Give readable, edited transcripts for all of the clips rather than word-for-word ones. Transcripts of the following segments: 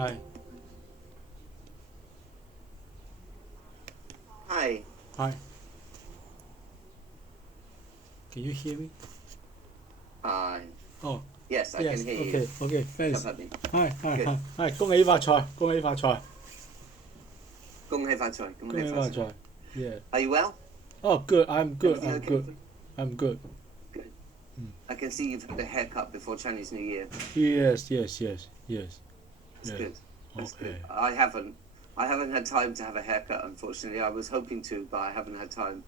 Hi. Hi. Hi. Can you hear me? Uh, Oh, yes, I can yes. hear you. Okay. Okay. Chào Thanks. Phạm Bình. Hi. Hi. Good. Hi. Hi. 恭喜發財，恭喜發財，恭喜發財。恭喜發財. Yeah. Are you well? Oh, good. I'm good. Everything I'm okay? good. I'm good. Good. I can see you've had a haircut before Chinese New Year. Yes. Yes. Yes. Yes. That's Yes. good. That's good. Okay. I haven't. I haven't had time to have a haircut, unfortunately. I was hoping to, but I haven't had time.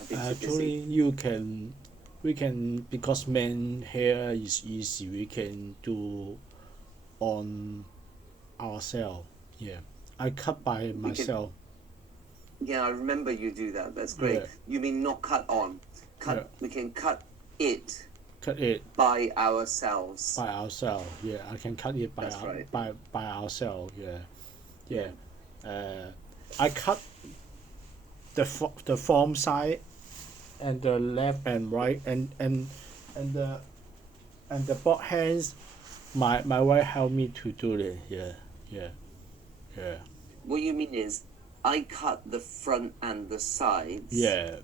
I've been too Actually, busy. we can because men hair is easy. We can do on ourselves. Yeah. I cut by We can. myself. Yeah, I remember you do that. That's great. Yeah. You mean not cut on? Yeah. We can cut it Cut it by ourselves. by ourselves. Yeah, I can cut it That's right. by ourselves. Yeah, Yeah. yeah. I cut the form side and the left and right and the and the both hands. My wife helped me to do it. Yeah, yeah, yeah, What you mean is, I cut the front and the sides, yeah.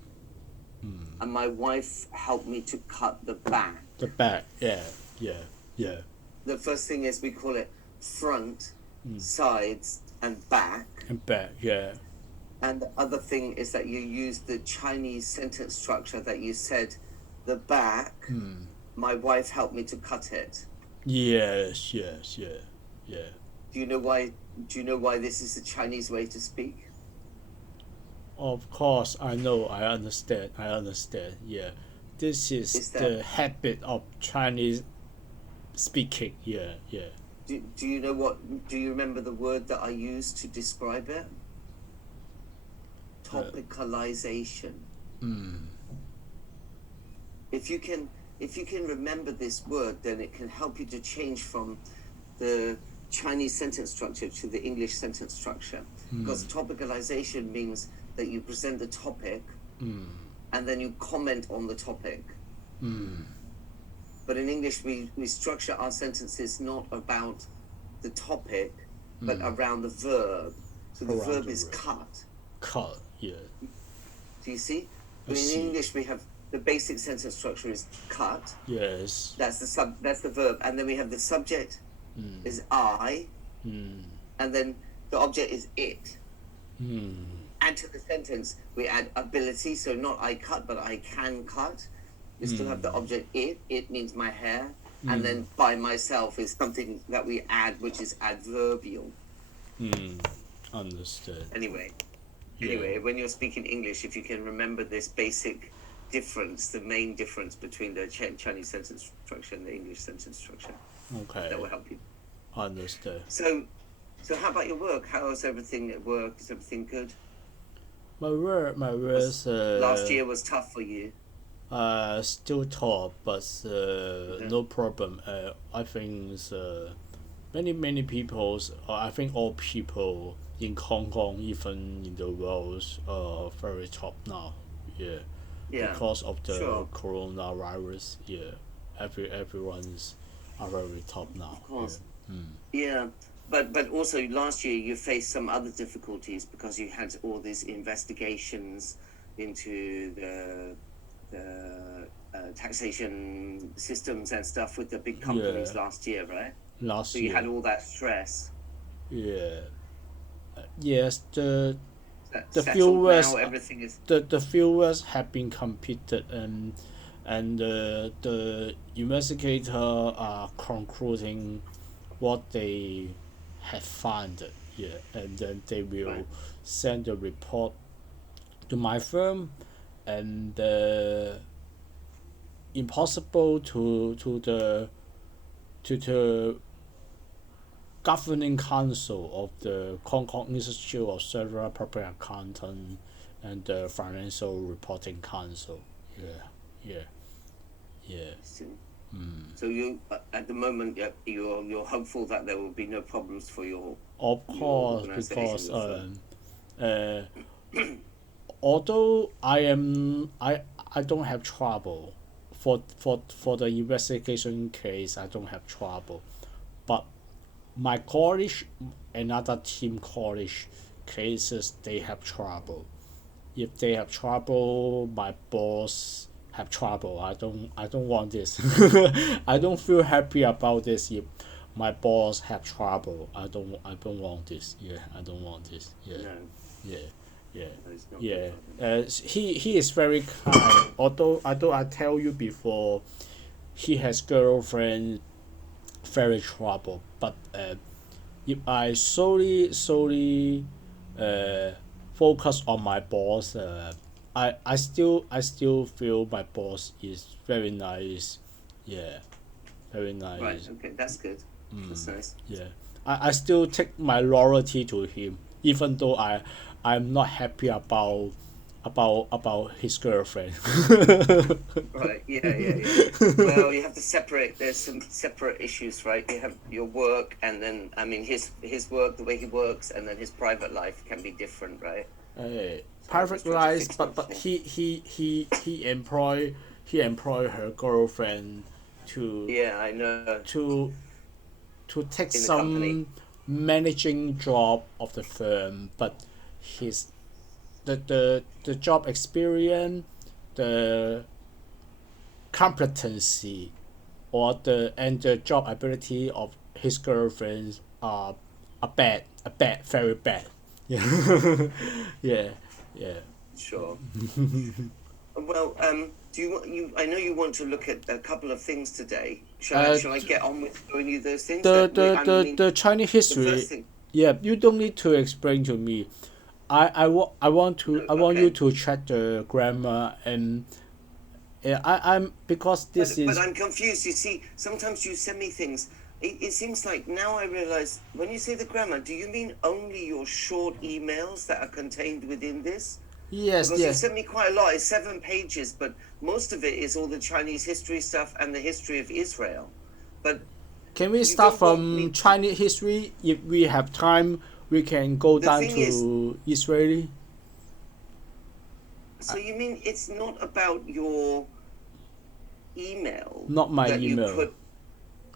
and my wife helped me to cut the back. The back. Yeah, yeah, yeah. The first thing is we call it front, sides, and back. And back. Yeah, And the other thing is that you use the Chinese sentence structure that you said, the back, my wife helped me to cut it. yes, yes, yeah, yeah. Do you know why? Do you know why this is the Chinese way to speak? Of course, I know, I understand, yeah. This is Is that the habit of Chinese speaking, yeah, yeah. do you know what? Do you remember the word that I used to describe it? Topicalization. If you can remember this word, then it can help you to change from the Chinese sentence structure to the English sentence structure. Because topicalization means that you present the topic and then you comment on the topic. But in English, we structure our sentences not about the topic, but around the verb. So the Around verb the is verb. cut. Cut, yeah. Do you see? I In see. English, we have the basic sentence structure is cut. Yes. That's the verb, and then we have the subject is I, and then the object is it. Add to the sentence, we add ability, so not I cut, but I can cut. We still have the object it. It means my hair, and then by myself is something that we add, which is adverbial. Understood. Anyway, Yeah. when you're speaking English, if you can remember this basic difference, the main difference between the Chinese sentence structure and the English sentence structure, Okay. that will help you. Understood. So how about your work? How is everything at work? Is everything good? My work, Last year was tough for you. still tough, but Yeah. no problem. I think many people, I think all people in Hong Kong, even in the world, are very tough now. Yeah, Yeah, because of the sure, coronavirus. Yeah, everyone's are very tough now. of course. Yeah, but also last year you faced some other difficulties because you had all these investigations into the taxation systems and stuff with the big companies Yeah, last year, right? So last you had year. all that stress. Yeah. Yes, That the settled now. viewers Everything is the viewers have been completed and the investigator are concluding what they have found, yeah, and then they will right. send the report to my firm and impossible to the governing council of the Hong Kong Institute of Certified Public Accountant and the Financial Reporting Council. Yeah, yeah, yeah. So you at the moment you're hopeful that there will be no problems for Of your course, organization, because your firm. uh, although I don't have trouble for the investigation case, I don't have trouble, but my college, another team college cases, they have trouble. If they have trouble, my boss have trouble. I don't want this. I don't feel happy about this. If my boss have trouble, I don't want this. Yeah, I don't want this. Yeah, No, yeah, yeah, it's not yeah. good for them. He is very kind. Although I tell you before, he has girlfriend, very trouble. But if I solely uh, focus on my boss, I still feel my boss is very nice. Yeah, very Right. nice. Okay. That's good. That's nice. Yeah, I still take my loyalty to him, even though I'm not happy about his girlfriend. Right. Yeah. Yeah. Yeah. Well, you have to separate. There's some separate issues, right? You have your work, and then I mean his work, the way he works, and then his private life can be different, right? So I'm Private just trying to life, fix but those things. he employ her girlfriend to Yeah, I know. to to take In the company. some managing job of the firm, but his the job experience, the competency, or the job ability of his girlfriends are bad, very bad. Yeah, yeah, yeah. Sure. Well, do you want you? I know you want to look at a couple of things today. Uh, Shall I get on with showing you those things? the That the I the, mean, the Chinese the first history. thing. Yeah, you don't need to explain to me. No, I want you okay. to check the grammar, and I'm because this But is. I'm confused. You see, sometimes you send me things. It seems like now I realize when you say the grammar, do you mean only your short emails that are contained within this? Yes, Because you yes. sent me quite a lot. It's 7 pages, but most of it is all the Chinese history stuff and the history of Israel. But Can we you start don't want me from to. Chinese history? If we have time, we can go The down thing is, to Israeli. so you mean it's not about your email Not my that you email. put.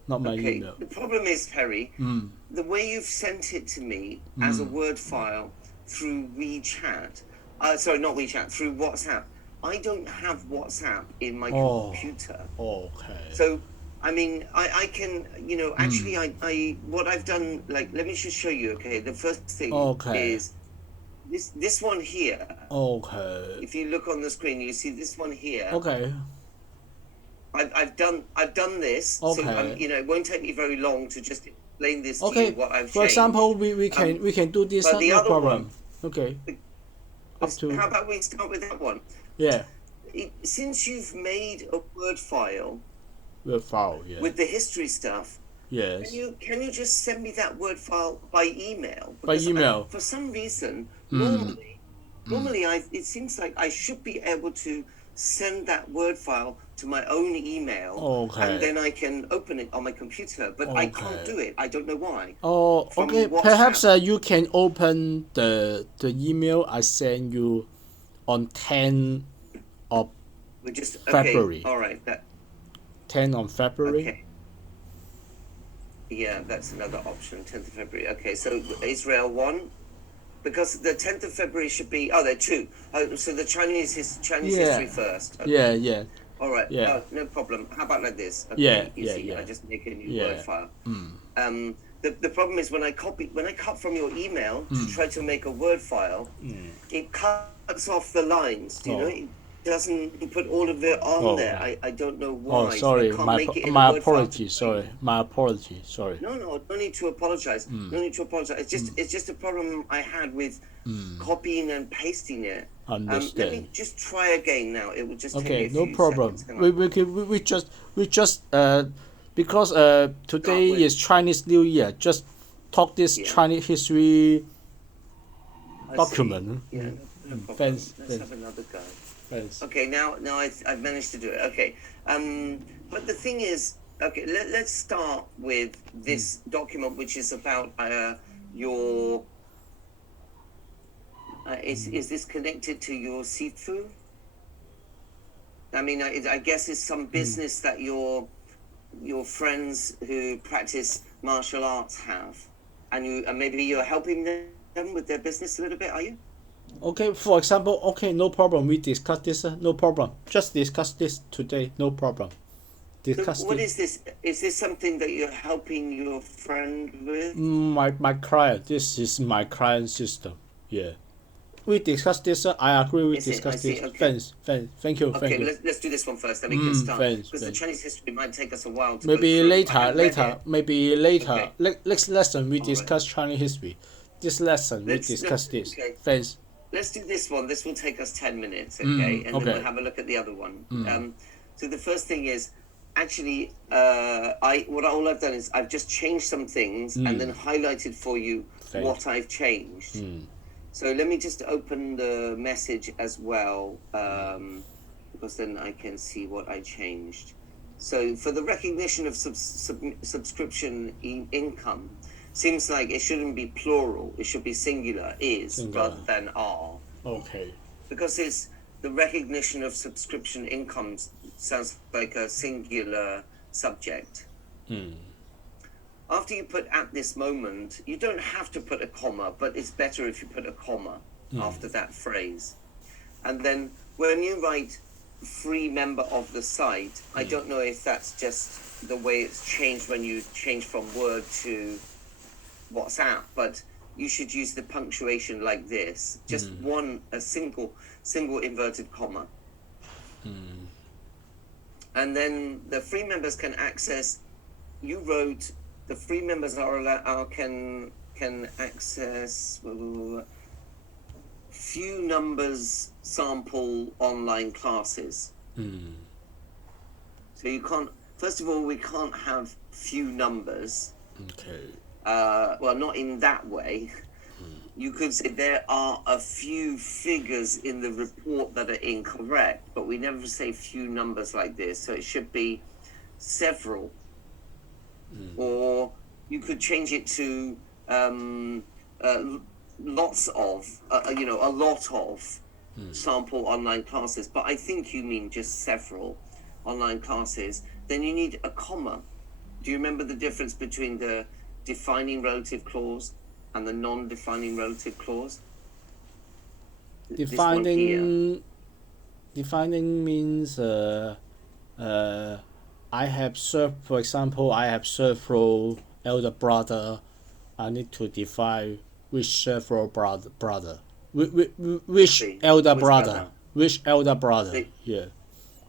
Not my Okay, email. the problem is, Perry, Mm. the way you've sent it to me as a Word file through WeChat, sorry, not WeChat, through WhatsApp. I don't have WhatsApp in my Oh, computer. okay. So, I mean, I can, actually, what I've done, like, let me just show you, okay? The first thing Okay. is this one here. Okay. If you look on the screen, you see this one here. Okay. I've done this, so Okay. it won't take me very long to just explain this to you Okay. what I've For example, changed. we can do this. But the No other one, problem. Okay. Up to. how about we start with that one? Yeah. Since you've made a Word file The file. Yeah. with the history stuff, can Yes. you just send me that Word file by email? By Because email. for some reason, Mm. normally it seems like I should be able to send that Word file to my own email, and Okay. then I can open it on my computer. But I can't Okay. do it. I don't know why. Oh, From okay. Perhaps WhatsApp, you can open the email I sent you on 10 of we're just okay. February. All right. 10 on February. Okay. Yeah, that's another option. 10th of February. Okay, so Israel 1. Because the 10th of February should be. Oh, there are two. So the Chinese Yeah. history first. Okay. Yeah. Yeah. All right. Yeah. No problem. How about like this? Yeah. Okay. Yeah. Easy. Yeah. I just make a new Yeah. Word file. The problem is when I cut from your email to try to make a Word file, it cuts off the lines. Do you know? Oh. It doesn't put all of it on Oh. there. I don't know Oh, why. So I sorry. can't My make it in my a Word file. apology. Sorry. My apology. Sorry. No, no need to apologize. No need to apologize. It's just a problem I had with copying and pasting it. Let me Understand. just try again now. It will just take me Okay. a No few problem. seconds. Hang We on. we can we just because Start today with is Chinese New Year. Just talk this yeah. Chinese history I see. document. Yeah, no problem. Thanks. Let's Thanks. have another go. Thanks. Okay, now I've managed to do it. Okay, but the thing is, okay, let's start with this document, which is about your. Is this connected to your Sifu? I mean, I guess it's some business that your friends who practice martial arts have, and maybe you're helping them with their business a little bit, are you? Okay, for example, okay, no problem. We discuss this. No problem. Just discuss this today. No problem. So Discuss what this. is this? Is this something that you're helping your friend with? My client. This is my client system. Yeah. We discuss this. I agree. We Is it? I discuss see. this. Okay. Thanks. Thank you. Okay, Thank you. let's do this one first, then we can start. Thanks. Because the Thanks. Chinese history might take us a while to Maybe go through. I later. haven't read it. Maybe later. Okay. Next lesson we All right. discuss Chinese history. This lesson we Let's discuss this. okay. Thanks. Let's do this one. This will take us 10 minutes, okay? And then okay. we'll have a look at the other one. So the first thing is, actually, all I've done is I've just changed some things and then highlighted for you what I've changed. So let me just open the message as well, because then I can see what I changed. So for the recognition of subscription income, seems like it shouldn't be plural. It should be singular, rather than are. Okay. Because it's the recognition of subscription income sounds like a singular subject. After you put at this moment, you don't have to put a comma, but it's better if you put a comma after that phrase. And then when you write free member of the site, I don't know if that's just the way it's changed when you change from Word to WhatsApp, but you should use the punctuation like this, just a single inverted comma. And then the free members can access, you wrote the free members can access few numbers sample online classes. So you can't, first of all, we can't have few numbers. Okay. Well, not in that way. You could say there are a few figures in the report that are incorrect, but we never say few numbers like this. So it should be several. Or you could change it to lots of, a lot of sample online classes. But I think you mean just several online classes. Then you need a comma. Do you remember the difference between the defining relative clause and the non-defining relative clause? Defining means I have served, for example, I have several elder brother. I need to define which several brother. Which elder brother? Which elder brother? Yeah.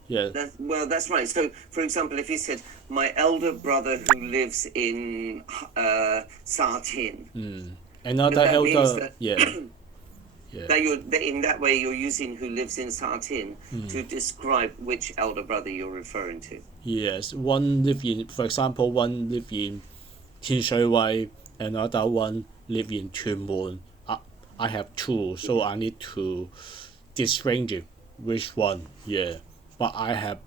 That's right. So, for example, if you said, my elder brother who lives in Sa-Tin. Another elder, That in that way you're using who lives in Sa-Tin to describe which elder brother you're referring to. Yes, one live in, for example, one live in Tianshui, another one live in Quanmen. I have two, so I need to distinguish which one. Yeah, but I have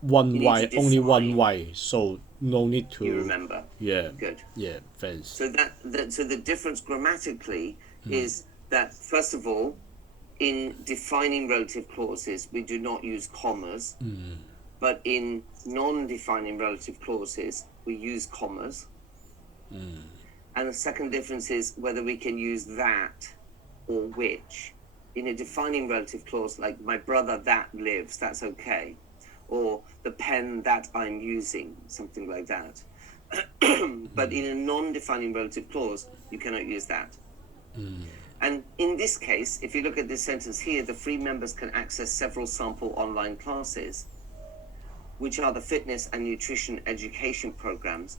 one way, only one way, so no need to. You remember? Yeah. Good. Yeah. Thanks. So so the difference grammatically is that, first of all, in defining relative clauses, we do not use commas, but in non-defining relative clauses, we use commas. And the second difference is whether we can use that or which. In a defining relative clause, like my brother that lives, that's okay. Or the pen that I'm using, something like that. But in a non-defining relative clause, you cannot use that. And in this case, if you look at this sentence here, the free members can access several sample online classes, which are the fitness and nutrition education programs.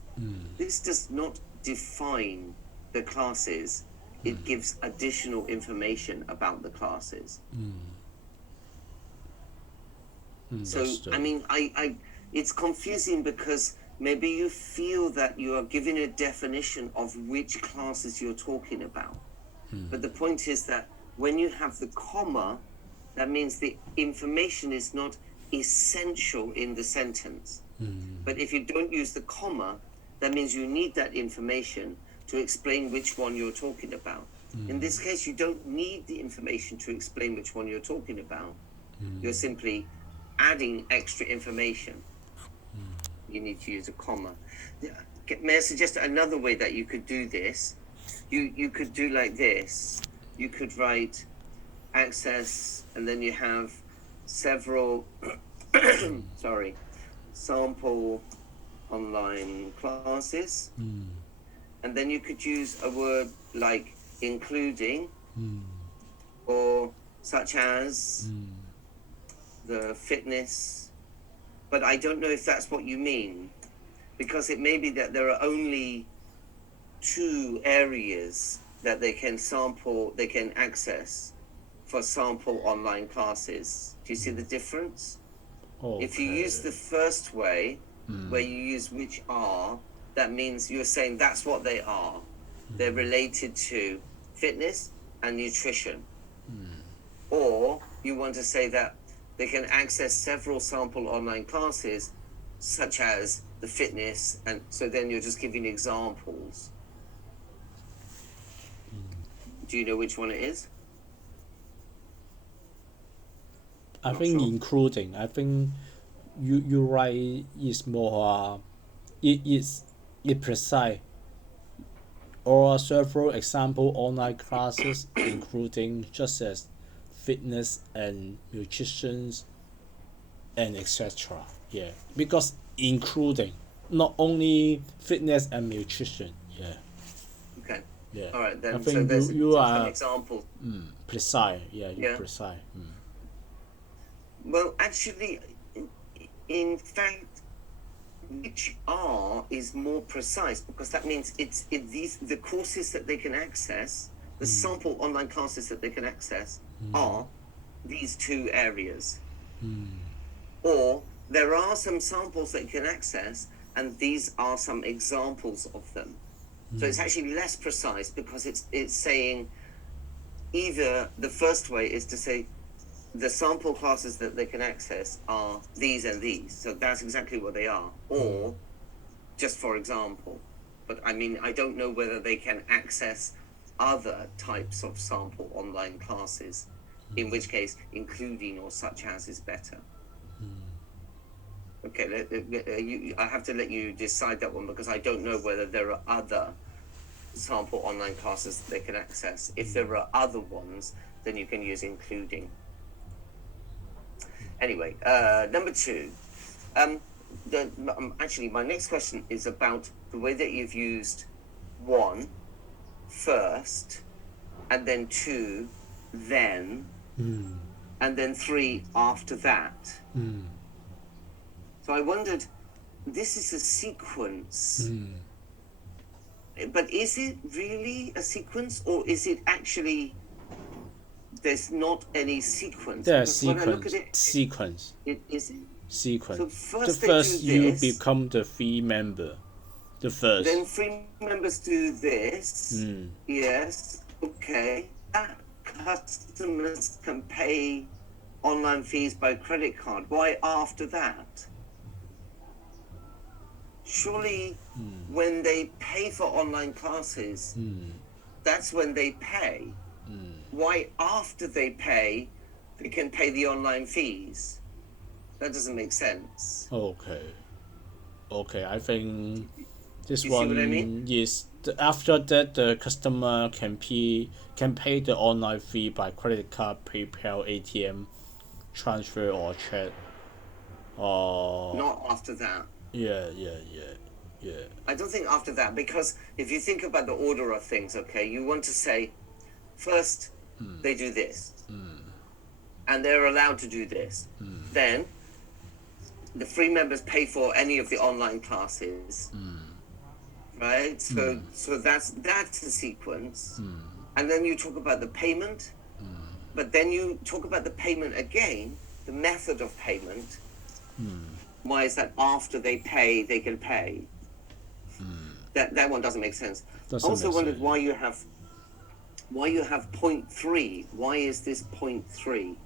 This does not define the classes. It gives additional information about the classes. So, I mean, it's confusing because maybe you feel that you are giving a definition of which classes you're talking about. But the point is that when you have the comma, that means the information is not essential in the sentence. But if you don't use the comma, that means you need that information to explain which one you're talking about. In this case, you don't need the information to explain which one you're talking about. You're simply adding extra information. You need to use a comma. may I suggest another way that you could do this? You could do like this. You could write access, and then you have several sorry, sample online classes, and then you could use a word like including or such as the fitness, but I don't know if that's what you mean, because it may be that there are only 2 areas that they can access for sample online classes. Do you see the difference? Okay. If you use the first way, where you use which are, that means you're saying that's what they are. They're related to fitness and nutrition. Or you want to say that they can access several sample online classes, such as the fitness, and so then you're just giving examples. Do you know which one it is? I Not think sure. including. I think you right is more. It precise. Or several example online classes, including just as fitness and nutrition and etc. Yeah, because including not only fitness and nutrition. Yeah, Okay. yeah. All right, I then. So think there's you some are examples. precise. Yeah, you Yeah. precise. Well, actually, in fact, which are is more precise, because that means the courses that they can access, the sample online classes that they can access are these 2 areas. Or there are some samples that you can access, and these are some examples of them. So it's actually less precise, because it's saying either the first way is to say the sample classes that they can access are these and these. So that's exactly what they are. Or just for example. But I mean, I don't know whether they can access other types of sample online classes, in which case including or such as is better. Okay, I have to let you decide that one, because I don't know whether there are other sample online classes that they can access. If there are other ones, then you can use including. Anyway, number 2. Actually, my next question is about the way that you've used 1 first, and then 2, then, and then 3 after that. So I wondered, this is a sequence, but is it really a sequence, or is it actually there's not any sequence? There's Because when I look at sequence. it isn't. Sequence. So first The they first do you this, become the free member. The first. then 3 members do this. Yes, okay. That customers can pay online fees by credit card. Why after that? Surely when they pay for online classes, that's when they pay. Why after they pay, they can pay the online fees? That doesn't make sense. Okay, I think this You see one what I mean? is after that the customer can pay the online fee by credit card, PayPal, ATM, transfer or check. Not after that. Yeah. I don't think after that, because if you think about the order of things, okay, you want to say first they do this, and they're allowed to do this. Then the free members pay for any of the online classes, right? So that's the sequence, and then you talk about the payment, but then you talk about the payment again, the method of payment. Why is that after they pay, they can pay? That one doesn't make sense. I also wondered why you have 0.3. Why is this 0.3?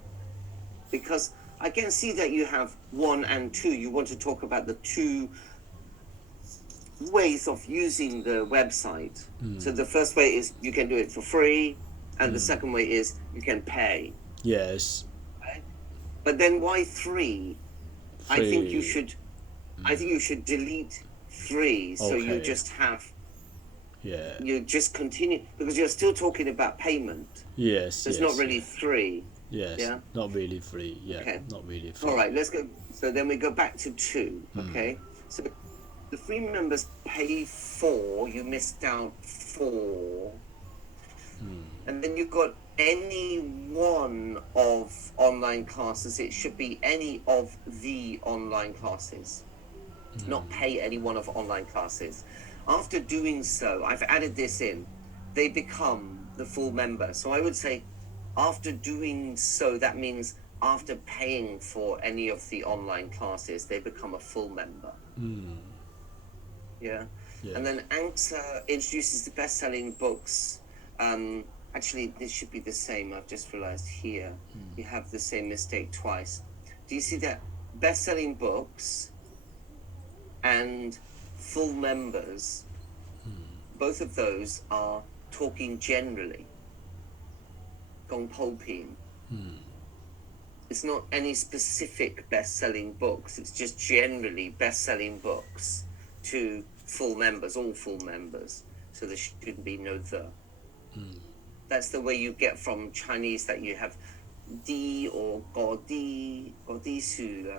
Because I can see that you have 1 and 2. You want to talk about the 2 ways of using the website. So the first way is you can do it for free, and the second way is you can pay. Yes. Right? But then why 3? I think you should delete free. So you Okay. just have, Yeah. you just continue, because you're still talking about payment. Yes. So it's not Yes. really Yeah. free. Yes. Yeah. Not really free. Yeah. Okay. Not really All free. right. Let's go. So then we go back to 2. Okay. So the free members pay 4. You missed out 4. And then you've got any one of online classes. It should be any of the online classes, not pay any one of online classes. After doing so, I've added this in. They become the full member. So I would say, after doing so, that means after paying for any of the online classes, they become a full member. Yeah. Yes. And then ANSA introduces the best-selling books. Actually, this should be the same. I've just realized here you have the same mistake twice. Do you see that? Best-selling books and full members, both of those are talking generally. Gong Po Pin. It's not any specific best-selling books. It's just generally best-selling books to full members, all full members. So there shouldn't be no the. That's the way you get from Chinese that you have di or go di su.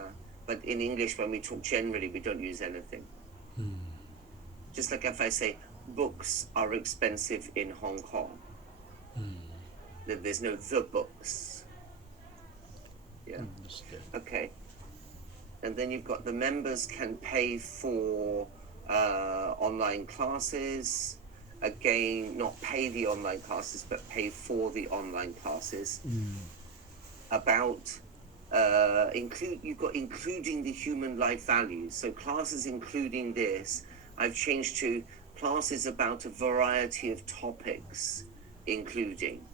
But in English, when we talk generally, we don't use anything. Just like if I say books are expensive in Hong Kong, there's no the books. Yeah. Understand. Okay. And then you've got the members can pay for online classes. Again, not pay the online classes, but pay for the online classes. About you've got including the human life values. So classes including this, I've changed to classes about a variety of topics, including.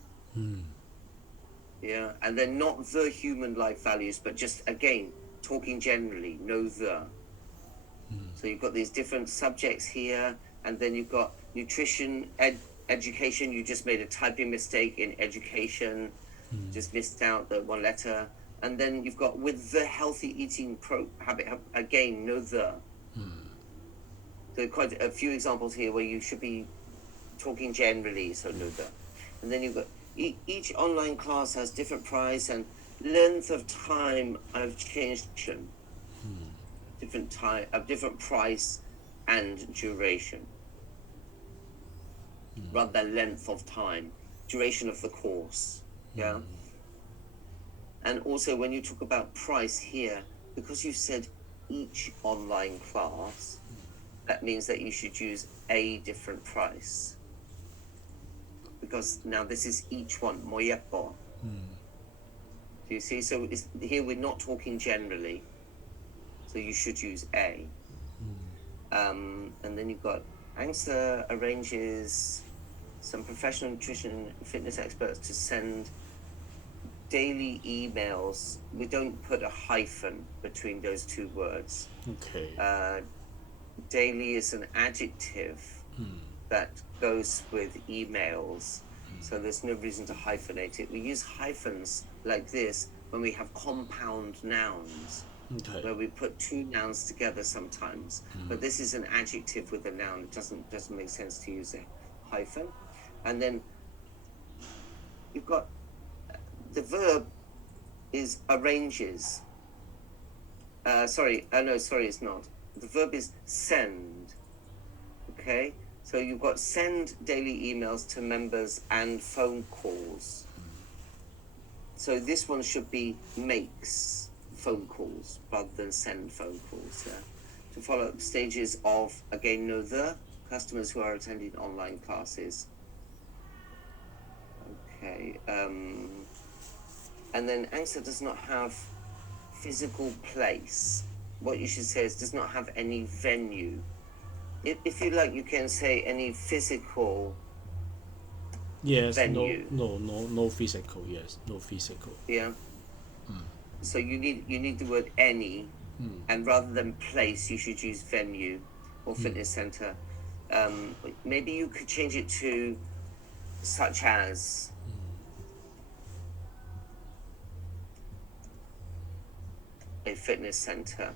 Yeah, and then not the human life values, but just again talking generally, no the. So you've got these different subjects here, and then you've got nutrition, education. You just made a typing mistake in education, just missed out the one letter. And then you've got with the healthy eating habit, again, no the. So quite a few examples here where you should be talking generally, so no the. And then you've got each online class has different price and length of time. I've changed different time, different price and duration, rather than length of time, duration of the course. Yeah. And also when you talk about price here, because you said each online class, that means that you should use a different price. Because now this is each one, moyepo. Do you see? So here we're not talking generally. So you should use a. And then you've got ANSA arranges some professional nutrition and fitness experts to send daily emails. We don't put a hyphen between those two words. Okay. Daily is an adjective that goes with emails. So there's no reason to hyphenate it. We use hyphens like this when we have compound nouns, where we put two nouns together sometimes. But this is an adjective with a noun. It doesn't make sense to use a hyphen. And then you've got the verb is arranges. Sorry, it's not. The verb is send. Okay? So you've got send daily emails to members and phone calls. So this one should be makes phone calls rather than send phone calls. Yeah? To follow up stages of, again, know the customers who are attending online classes. Okay. And then ANSA does not have physical place. What you should say is does not have any venue. If you like, you can say any physical Yes. venue. No physical. Yes. No physical. Yeah. So you need the word any, and rather than place, you should use venue or fitness center. Maybe you could change it to such as. A fitness center.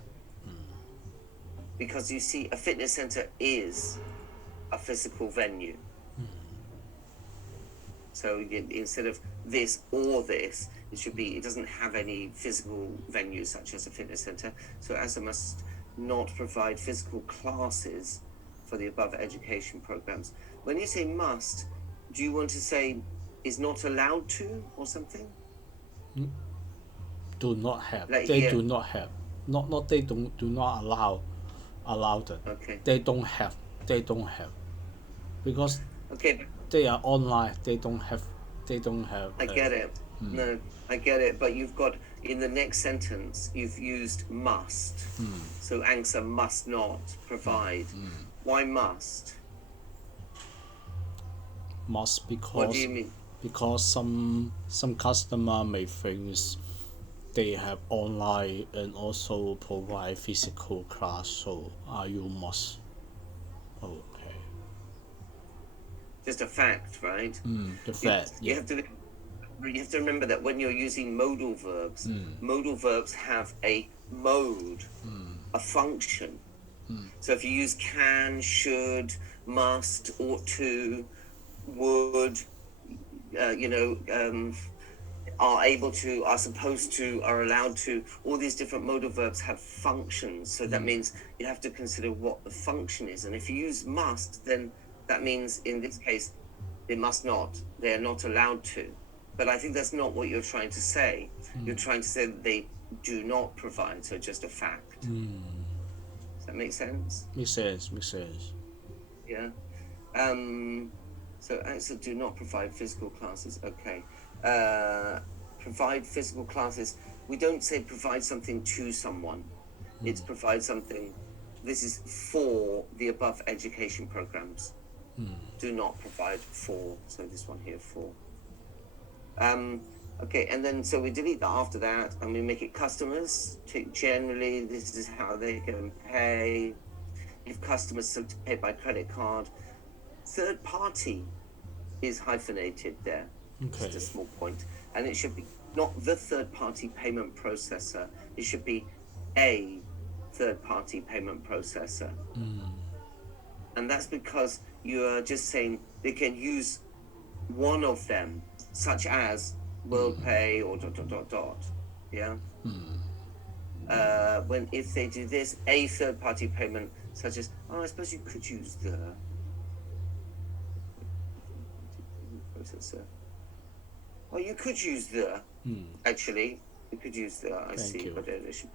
because you see, a fitness center is a physical venue. So instead of this or this, it should be, it doesn't have any physical venues such as a fitness center. So ANSA must not provide physical classes for the above education programs. When you say must, do you want to say is not allowed to or something? Do not have. Like They here. do not have. Not they do not allow them. Okay. They don't have. Because Okay. they are online. They don't have. I get it. No, I get it. But you've got, in the next sentence, you've used must. So ANSA must not provide. Why must? Must because. What do you mean? Because some customer may think they have online and also provide physical class, so you must. Okay. Just a fact, right? The fact. You have to remember that when you're using modal verbs have a mode, a function. So if you use can, should, must, ought to, would, are able to, are supposed to, are allowed to, all these different modal verbs have functions. So that means you have to consider what the function is. And if you use must, then that means in this case, they must not, they are not allowed to. But I think that's not what you're trying to say. You're trying to say that they do not provide, so just a fact. Does that make sense? Makes sense. Yeah. So ANSA do not provide physical classes. Okay. Provide physical classes. We don't say provide something to someone. It's provide something. This is for the above education programs. Do not provide for. So this one here for. Okay, and then so we delete that after that, and we make it customers. Generally, this is how they can pay. If customers to pay by credit card, third party is hyphenated there. Okay. Just a small point, and it should be not the third party payment processor. It should be a third party payment processor, and that's because you are just saying they can use one of them, such as WorldPay or ... Yeah. When if they do this, a third party payment, such as, I suppose you could use the processor. Well, you could use the. Actually, you could use the. Thank you. But it should,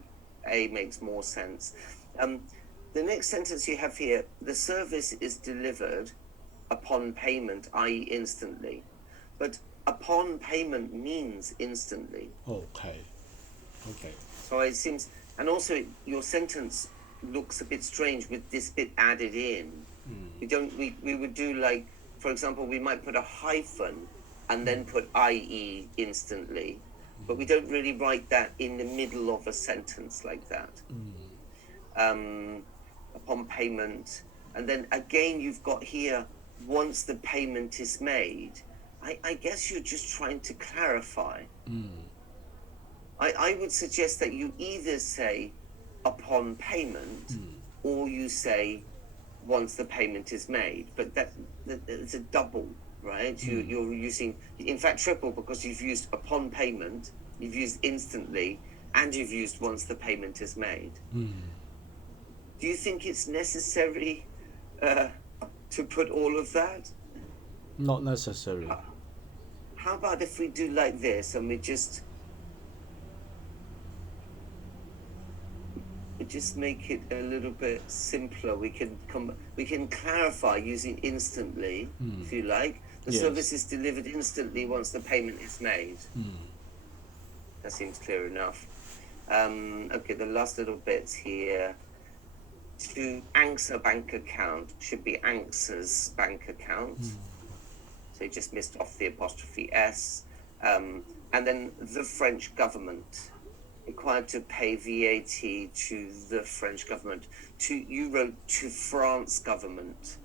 a makes more sense. The next sentence you have here: the service is delivered upon payment, i.e., instantly. But upon payment means instantly. Okay. So it seems, and also your sentence looks a bit strange with this bit added in. We would do, like, for example, we might put a hyphen and then put i.e. instantly, but we don't really write that in the middle of a sentence like that. Upon payment, and then again you've got here, once the payment is made. I guess you're just trying to clarify. I would suggest that you either say upon payment or you say once the payment is made, but that it's a double, right? You're using, in fact, triple, because you've used upon payment, you've used instantly, and you've used once the payment is made. Do you think it's necessary to put all of that? Not necessary. How about if we do like this and we just make it a little bit simpler? We can clarify using instantly, if you like. The service is delivered instantly once the payment is made. That seems clear enough. Okay, the last little bits here. To ANSA bank account should be ANSA's bank account. So you just missed off the apostrophe S. And then the French government, required to pay VAT to the French government. You wrote to France government,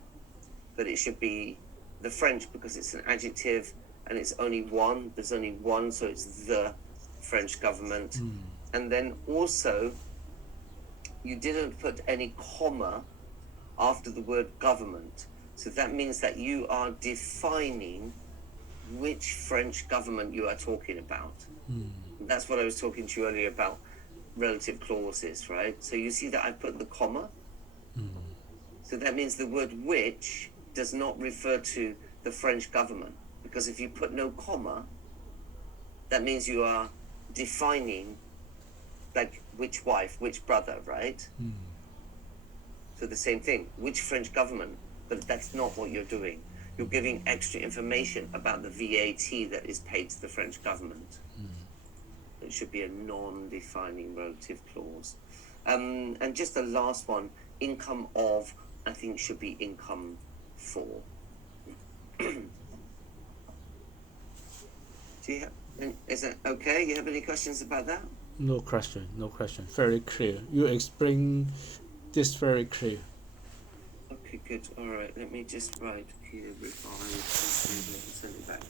but it should be the French because it's an adjective and it's only one. There's only one, so it's the French government. And then also you didn't put any comma after the word government. So that means that you are defining which French government you are talking about. That's what I was talking to you earlier about relative clauses, right? So you see that I put the comma. So that means the word which does not refer to the French government, because if you put no comma, that means you are defining like which wife, which brother, right? So the same thing, which French government, but that's not what you're doing. You're giving extra information about the VAT that is paid to the French government. It should be a non-defining relative clause. And just the last one, income of, I think should be income for. Is that okay? You have any questions about that? No question, no question. Very clear. You explain this very clear. Okay, good. All right. Let me just write here, refine, and send it back to